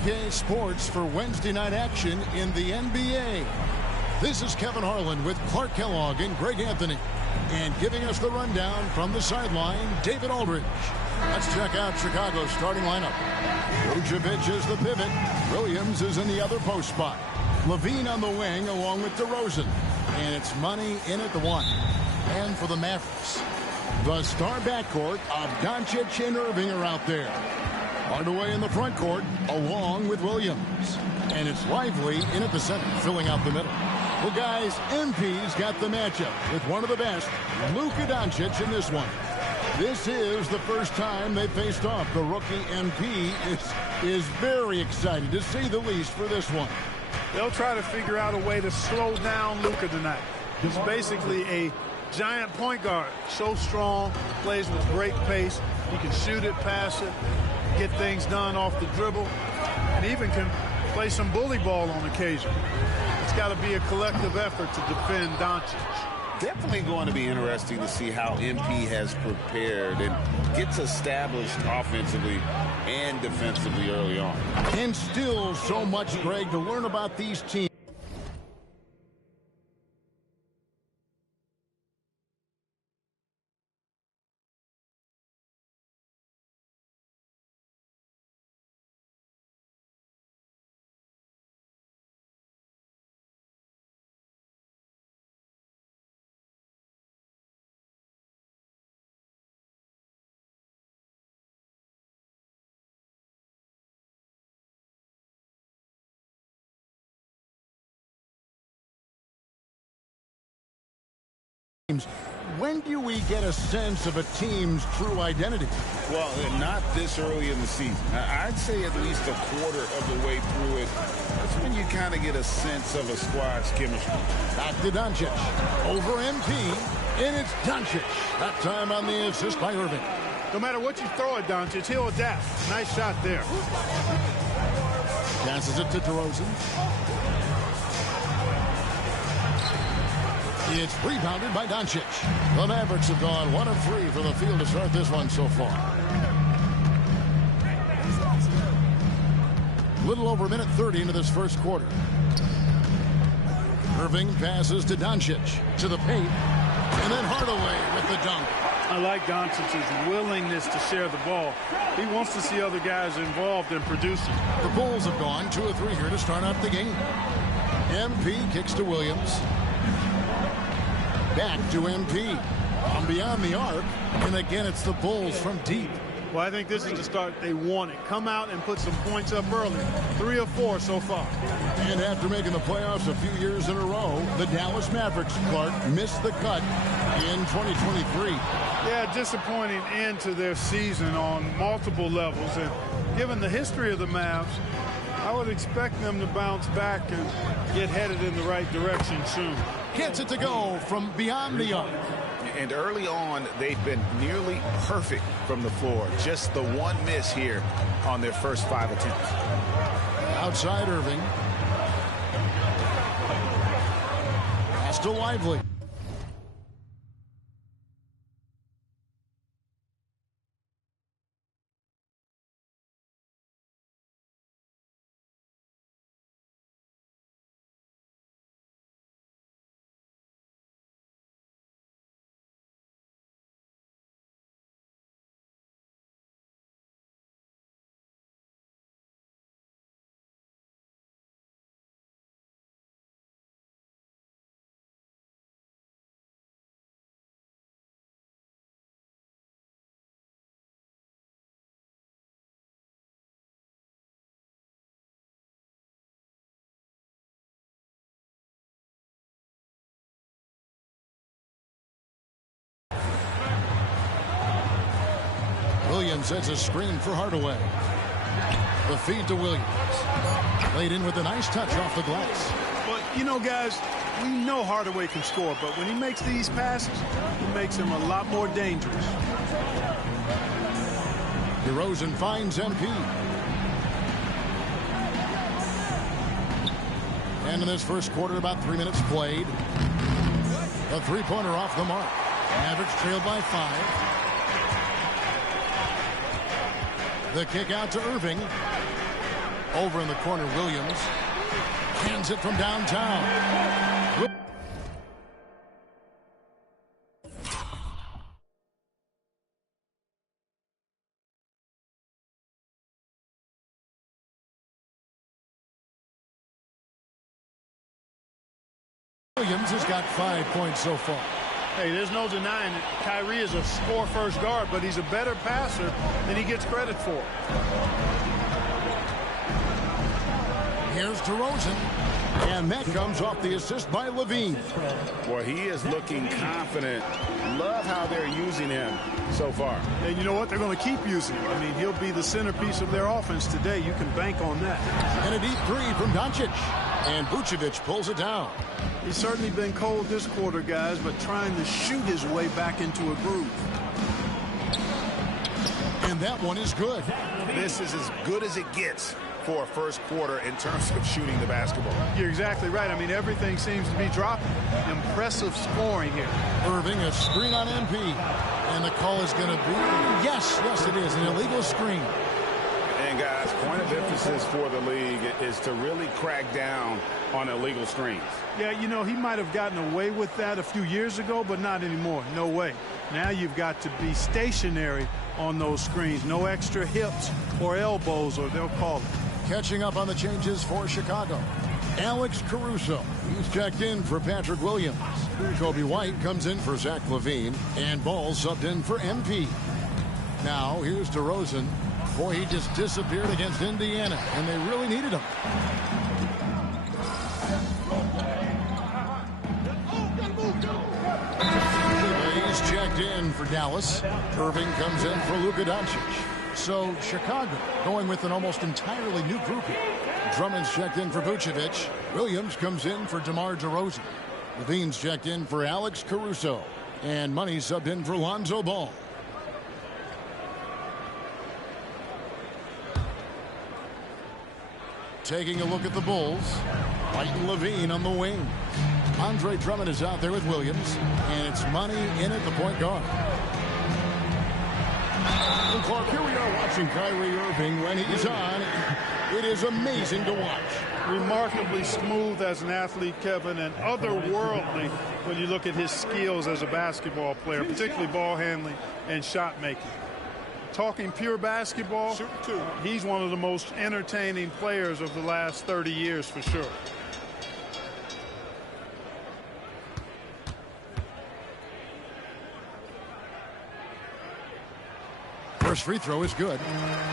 2K Sports for Wednesday night action in the NBA. This is Kevin Harlan with Clark Kellogg and Greg Anthony. And giving us the rundown from the sideline, David Aldridge. Let's check out Chicago's starting lineup. Vucevic is the pivot. Williams is in the other post spot. Levine on the wing along with DeRozan. And it's money in at the one. And for the Mavericks, the star backcourt of Doncic and Irving are out there. Hardaway in the front court along with Williams. And it's Lively in at the center, filling out the middle. Well, guys, MP's got the matchup with one of the best, Luka Doncic, in this one. This is the first time they faced off. The rookie MP is very excited, to say the least, for this one. They'll try to figure out a way to slow down Luka tonight. He's basically a giant point guard. So strong, plays with great pace. He can shoot it, pass it, get things done off the dribble, and even can play some bully ball on occasion. It's got to be a collective effort to defend Doncic. Definitely going to be interesting to see how MP has prepared and gets established offensively and defensively early on. And still so much, Greg, to learn about these teams. When do we get a sense of a team's true identity? Well, not this early in the season. I'd say at least a quarter of the way through it. That's when you kind of get a sense of a squad's chemistry. Back to Doncic. Over MP. And it's Doncic. That time on the assist by Irving. No matter what you throw at Doncic, he'll adapt. Nice shot there. Passes it to DeRozan. It's rebounded by Doncic. The Mavericks have gone 1 of 3 from the field to start this one so far. Little over a minute 30 into this first quarter. Irving passes to Doncic to the paint. And then Hardaway with the dunk. I like Doncic's willingness to share the ball. He wants to see other guys involved in producing. The Bulls have gone 2 of 3 here to start out the game. MP kicks to Williams. Back to MP. From beyond the arc. And again, it's the Bulls from deep. Well, I think this is the start they wanted. Come out and put some points up early. 3 of 4 so far. And after making the playoffs a few years in a row, the Dallas Mavericks, Clark, missed the cut in 2023. Yeah, disappointing end to their season on multiple levels. And given the history of the Mavs, I would expect them to bounce back and get headed in the right direction soon. Gets it to go from beyond the arc. And early on, they've been nearly perfect from the floor. Just the one miss here on their first 5 attempts. Outside Irving. Pass to Lively. Williams sets a screen for Hardaway. The feed to Williams. Laid in with a nice touch off the glass. But, you know, guys, we know Hardaway can score, but when he makes these passes, he makes him a lot more dangerous. DeRozan finds MP. And in this first quarter, about 3 minutes played. A three-pointer off the mark. Mavericks trailed by 5. The kick out to Irving. Over in the corner, Williams hands it from downtown. Williams has got 5 points so far. Hey, there's no denying it. Kyrie is a score-first guard, but he's a better passer than he gets credit for. Here's DeRozan, and that comes off the assist by Levine. Well, he is looking confident. Love how they're using him so far. And you know what? They're going to keep using him. I mean, he'll be the centerpiece of their offense today. You can bank on that. And a deep three from Doncic. And Vucevic pulls it down. He's certainly been cold this quarter, guys, but trying to shoot his way back into a groove. And that one is good. This is as good as it gets for a first quarter in terms of shooting the basketball. You're exactly right. I mean, everything seems to be dropping. Impressive scoring here. Irving, a screen on MP. And the call is going to be, yes, it is, an illegal screen. And guys, point of emphasis for the league is to really crack down on illegal screens. Yeah, you know, he might have gotten away with that a few years ago, but not anymore. No way. Now you've got to be stationary on those screens. No extra hips or elbows, or they'll call it. Catching up on the changes for Chicago. Alex Caruso. He's checked in for Patrick Williams. Kobe White comes in for Zach LaVine. And Ball subbed in for MP. Now, here's DeRozan. Boy, he just disappeared against Indiana, and they really needed him. He's checked in for Dallas. Irving comes in for Luka Doncic. So Chicago going with an almost entirely new grouping. Drummond's checked in for Vucevic. Williams comes in for DeMar DeRozan. Levine's checked in for Alex Caruso. And Money subbed in for Lonzo Ball. Taking a look at the Bulls. White and Levine on the wing. Andre Drummond is out there with Williams. And it's Money in at the point guard. And Clark, here we are watching Kyrie Irving when he's on. It is amazing to watch. Remarkably smooth as an athlete, Kevin, and otherworldly when you look at his skills as a basketball player, particularly ball handling and shot making. Talking pure basketball, he's one of the most entertaining players of the last 30 years for sure. First free throw is good.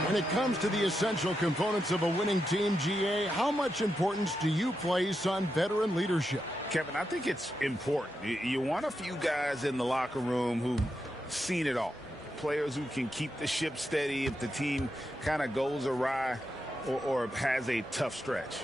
When it comes to the essential components of a winning team, GA, how much importance do you place on veteran leadership? Kevin, I think it's important. You want a few guys in the locker room who've seen it all. Players who can keep the ship steady if the team kind of goes awry or has a tough stretch.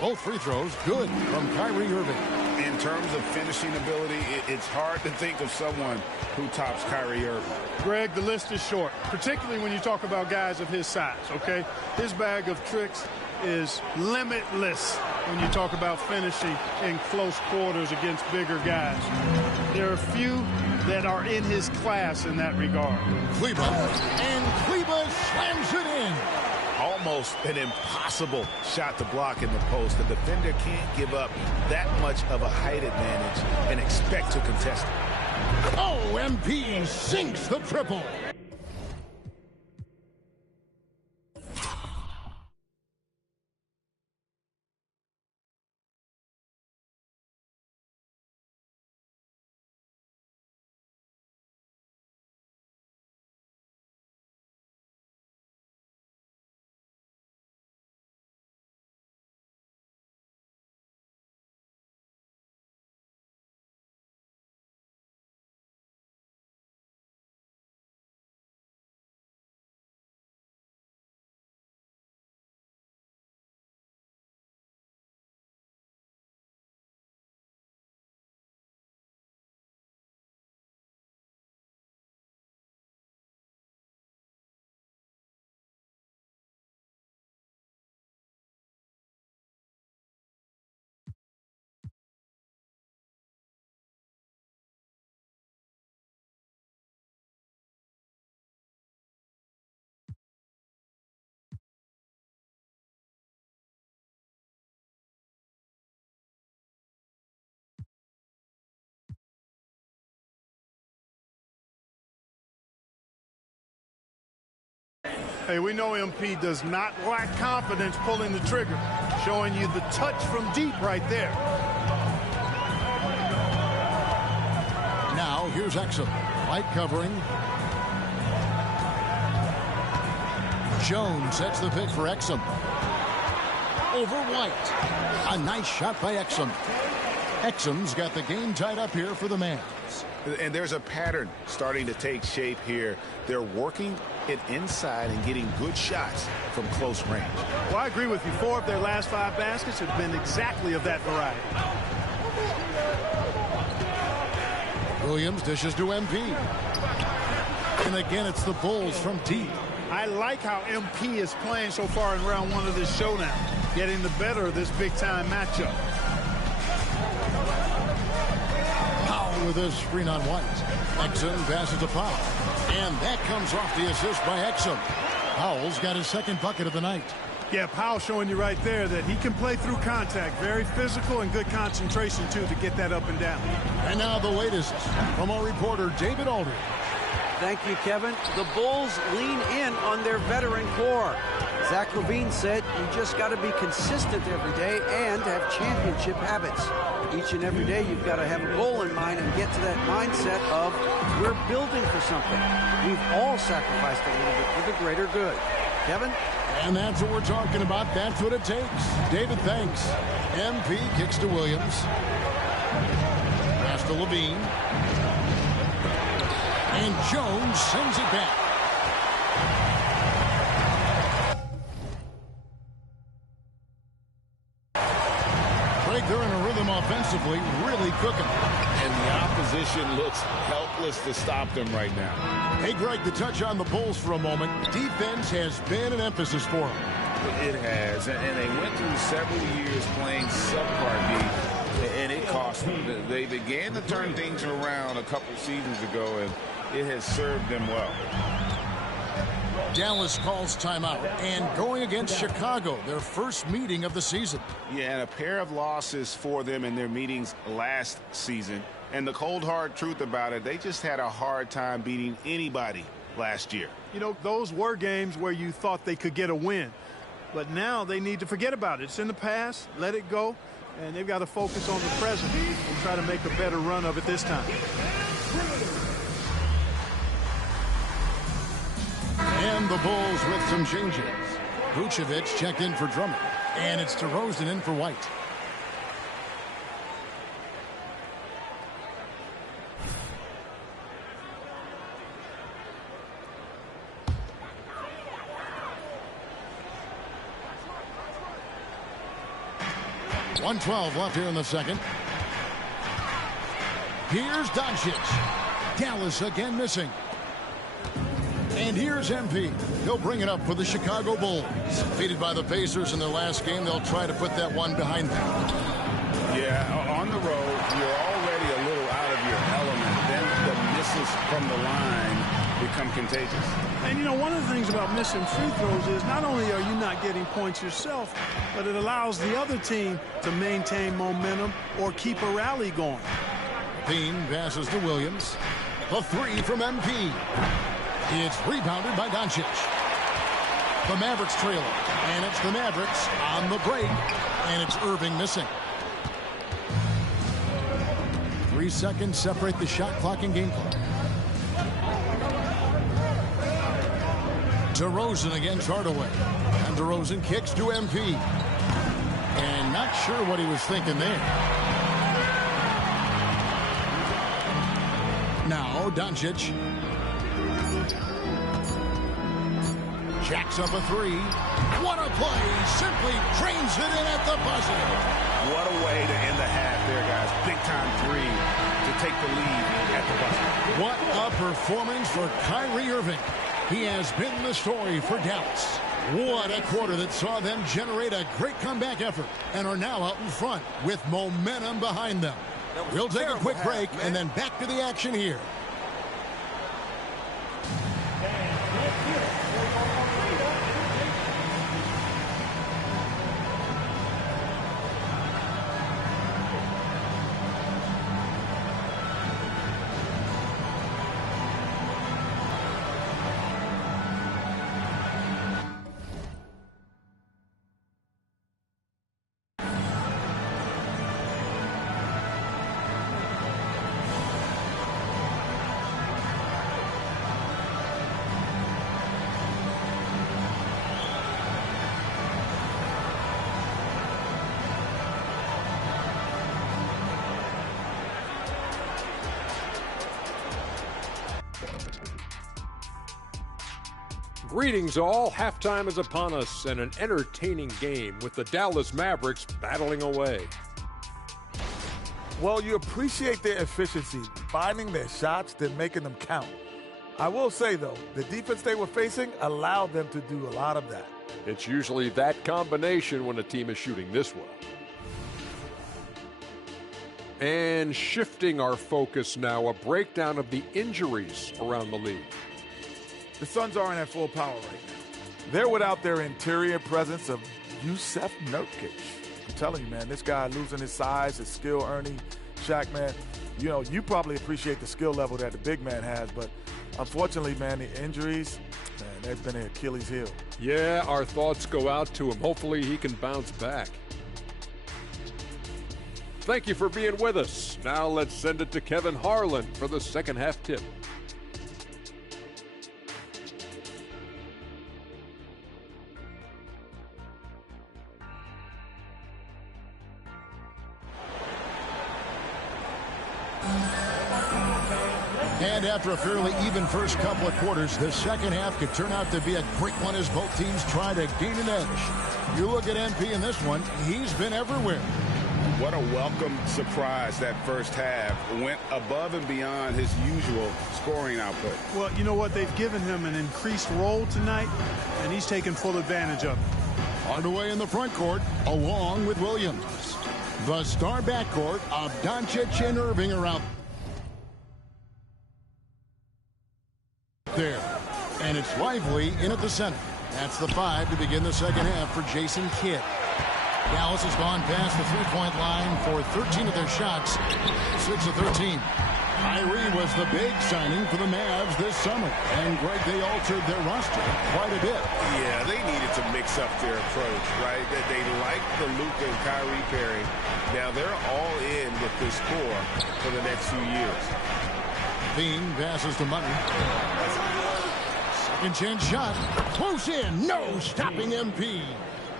Both free throws good from Kyrie Irving. In terms of finishing ability, it's hard to think of someone who tops Kyrie Irving. Greg, the list is short, particularly when you talk about guys of his size, okay? His bag of tricks is limitless when you talk about finishing in close quarters against bigger guys. There are few that are in his class in that regard. Kleba, and Kleba slams it in. Almost an impossible shot to block in the post. The defender can't give up that much of a height advantage and expect to contest it. Oh, MP sinks the triple. Hey, we know MP does not lack confidence pulling the trigger, showing you the touch from deep right there. Now here's Exum. Light covering. Jones sets the pick for Exum. Over White. A nice shot by Exum. Exum's got the game tied up here for the Mavs. And there's a pattern starting to take shape here. They're working it inside and getting good shots from close range. Well, I agree with you. 4 of their last 5 baskets have been exactly of that variety. Williams dishes to MP. And again, it's the Bulls from deep. I like how MP is playing so far in round 1 of this showdown, getting the better of this big-time matchup. Powell with his screen on White. Exum passes to Powell. And that comes off the assist by Exum. Powell's got his 2nd bucket of the night. Yeah, Powell showing you right there that he can play through contact. Very physical and good concentration, too, to get that up and down. And now the latest from our reporter, David Aldridge. Thank you, Kevin. The Bulls lean in on their veteran core. Zach LaVine said you just got to be consistent every day and have championship habits. Each and every day you've got to have a goal in mind and get to that mindset of we're building for something. We've all sacrificed a little bit for the greater good. Kevin? And that's what we're talking about. That's what it takes. David, thanks. MP kicks to Williams. Pass to Levine. And Jones sends it back. Greg, they're in a rhythm offensively, really cooking. And the opposition looks helpless to stop them right now. Hey, Greg, to touch on the Bulls for a moment, defense has been an emphasis for them. It has, and they went through several years playing subpar D, and it cost them. They began to turn things around a couple seasons ago, and it has served them well. Dallas calls timeout, and going against Chicago, their first meeting of the season. Yeah, and a pair of losses for them in their meetings last season. And the cold, hard truth about it, they just had a hard time beating anybody last year. You know, those were games where you thought they could get a win. But now they need to forget about it. It's in the past, let it go, and they've got to focus on the present and try to make a better run of it this time. And the Bulls with some changes. Vucevic checked in for Drummond. And it's DeRozan in for White. .112 left here in the second. Here's Doncic. Dallas again missing. And here's MP. He'll bring it up for the Chicago Bulls. Defeated by the Pacers in their last game, they'll try to put that one behind them. Yeah, on the road, you're already a little out of your element. Then the misses from the line become contagious. And, you know, one of the things about missing free throws is not only are you not getting points yourself, but it allows the other team to maintain momentum or keep a rally going. Bean passes to Williams. The 3 from MP. It's rebounded by Doncic. The Mavericks trail it. And it's the Mavericks on the break. And it's Irving missing. 3 seconds separate the shot clock and game clock. DeRozan against Hardaway. And DeRozan kicks to MP. And not sure what he was thinking there. Now Doncic. Jacks up a 3. What a play. Simply trains it in at the buzzer. What a way to end the half there, guys. Big time 3 to take the lead at the buzzer. What a performance for Kyrie Irving. He has been the story for Dallas. What a quarter that saw them generate a great comeback effort and are now out in front with momentum behind them. We'll take a quick break and then back to the action here. Greetings all, halftime is upon us and an entertaining game with the Dallas Mavericks battling away. Well, you appreciate their efficiency, finding their shots, then making them count. I will say, though, the defense they were facing allowed them to do a lot of that. It's usually that combination when a team is shooting this well. And shifting our focus now, a breakdown of the injuries around the league. The Suns aren't at full power right now. They're without their interior presence of Yusuf Nurkic. I'm telling you, man, this guy losing his size, his skill, Ernie, Shaq, man, you know, you probably appreciate the skill level that the big man has, but unfortunately, man, the injuries, man, they've been an Achilles heel. Yeah, our thoughts go out to him. Hopefully he can bounce back. Thank you for being with us. Now let's send it to Kevin Harlan for the second half tip. And after a fairly even first couple of quarters, the second half could turn out to be a quick one as both teams try to gain an edge. You look at MP in this one, he's been everywhere. What a welcome surprise that first half. Went above and beyond his usual scoring output. Well, you know what? They've given him an increased role tonight, and he's taken full advantage of it. Hardaway in the front court, along with Williams. The star backcourt of Doncic and Irving are out there. And it's Lively in at the center. That's the 5 to begin the second half for Jason Kidd. Dallas has gone past the three-point line for 13 of their shots, 6 of 13. Kyrie was the big signing for the Mavs this summer. And, Greg, they altered their roster quite a bit. Yeah, they needed to mix up their approach, right? They like the Luka and Kyrie pairing. Now they're all in with this core for the next few years. Bean passes to Money. Second chance shot. Close in. No stopping MP.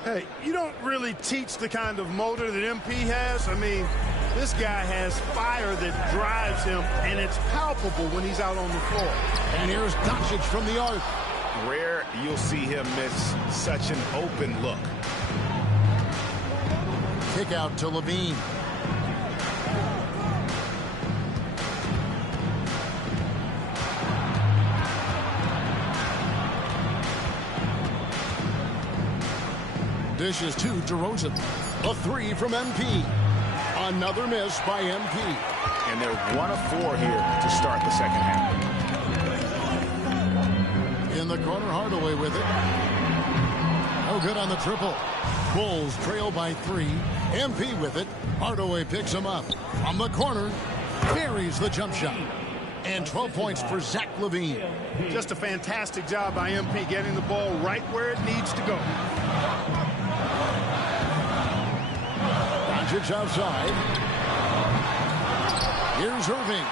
Hey, you don't really teach the kind of motor that MP has. I mean, this guy has fire that drives him, and it's palpable when he's out on the floor. And here's Doncic from the arc. Rare you'll see him miss such an open look. Kick out to Levine. Dishes to DeRozan. A 3 from MP. Another miss by MP. And they're 1 of 4 here to start the second half. In the corner, Hardaway with it. No good on the triple. Bulls trail by 3. MP with it. Hardaway picks him up. From the corner, buries the jump shot. And 12 points for Zach LaVine. Just a fantastic job by MP getting the ball right where it needs to go. Doncic outside. Here's Irving.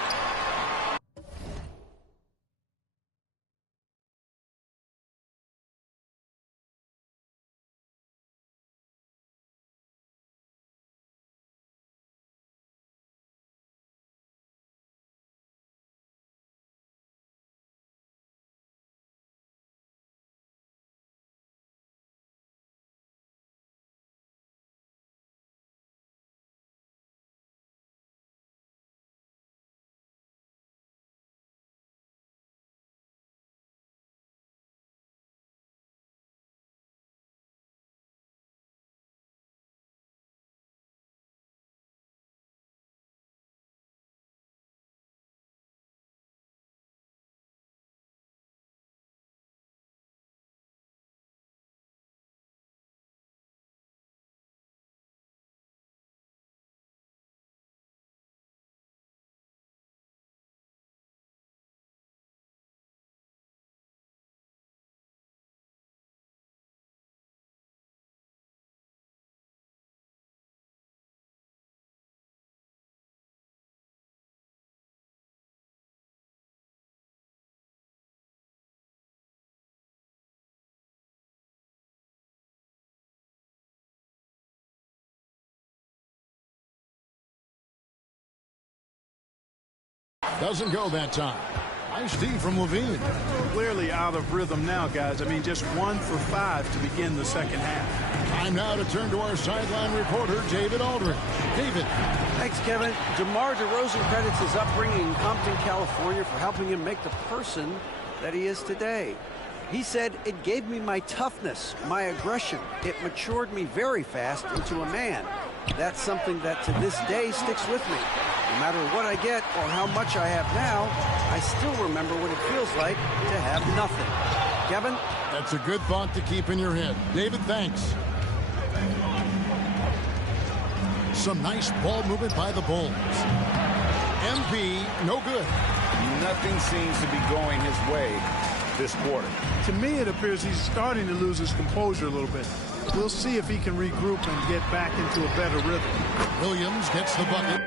Doesn't go that time. Nice D from Levine. Clearly out of rhythm now, guys. I mean, just 1 for 5 to begin the second half. Time now to turn to our sideline reporter, David Aldridge. David. Thanks, Kevin. DeMar DeRozan credits his upbringing in Compton, California for helping him make the person that he is today. He said, "It gave me my toughness, my aggression. It matured me very fast into a man. That's something that to this day sticks with me. No matter what I get or how much I have now, I still remember what it feels like to have nothing." Kevin? That's a good thought to keep in your head. David, thanks. Some nice ball movement by the Bulls. MP, no good. Nothing seems to be going his way this quarter. To me, it appears he's starting to lose his composure a little bit. We'll see if he can regroup and get back into a better rhythm. Williams gets the bucket.